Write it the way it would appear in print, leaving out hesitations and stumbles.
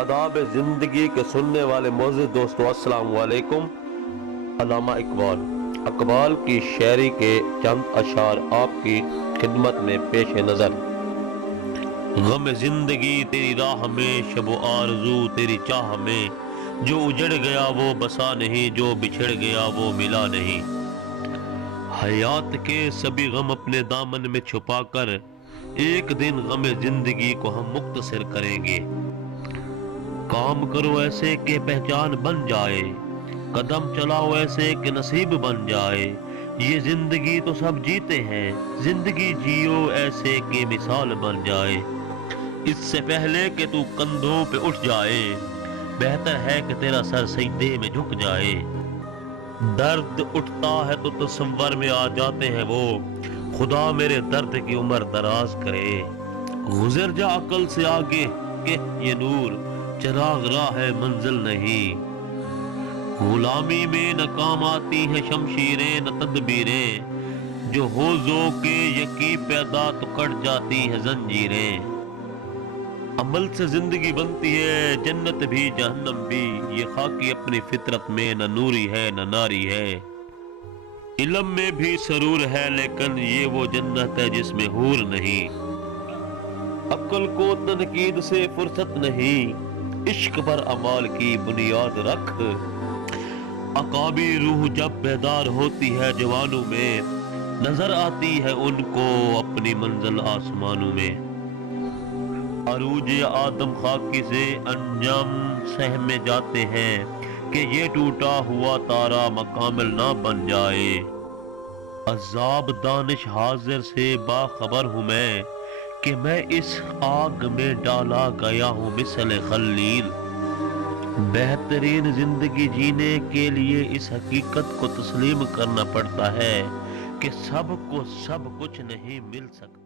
आदाब ज़िंदगी के सुनने वाले मोअज़्ज़िज़ दोस्तों, अस्सलाम वालेकुम। अल्लामा इकबाल की शायरी के चंद अशार आपकी खिदमत में पेश नज़र। गम ज़िंदगी तेरी राह में, शब आरज़ू तेरी चाह में, जो उजड़ गया वो बसा नहीं, जो बिछड़ गया वो मिला नहीं। हयात के सभी गम अपने दामन में छुपाकर एक दिन गम ज़िंदगी को हम मुख्तसर करेंगे। काम करो ऐसे कि पहचान बन जाए, कदम चलाओ ऐसे कि नसीब बन जाए। ये जिंदगी तो सब जीते हैं, जिंदगी जियो ऐसे कि मिसाल बन जाए। इससे पहले कि तू कंधों पे उठ जाए, बेहतर है कि तेरा सर सजदे में झुक जाए। दर्द उठता है तो तसव्वुर में आ जाते हैं वो, खुदा मेरे दर्द की उम्र दराज करे। गुजर जा अकल से आगे कि ये नूर, चिराग राह है मंजिल नहीं। गुलामी में न काम आती है शमशीरें न तदबीरें, जो हो जो के यकी पैदा तो कट जाती है जंजीरें। अमल से जिंदगी बनती है जन्नत भी जहन्नम भी, ये खाकी अपनी फितरत में न नूरी है न नारी है। इल्म में भी सरूर है लेकिन ये वो जन्नत है जिसमें हूर नहीं। अक्ल को तनकीद से फुर्सत नहीं, इश्क पर अमाल की बुनियाद रख। अकाबी रूह जब बेदार होती है जवानों में, नजर आती है उनको अपनी मंजिल आसमानों में। अरूज आदम खाकी से अंजाम सह में जाते हैं कि ये टूटा हुआ तारा मकामिल ना बन जाए। अज़ाब दानिश हाजिर से बाखबर हूँ मैं कि मैं इस आग में डाला गया हूँ मिसल खलील। बेहतरीन जिंदगी जीने के लिए इस हकीकत को तस्लीम करना पड़ता है कि सबको सब कुछ नहीं मिल सकता।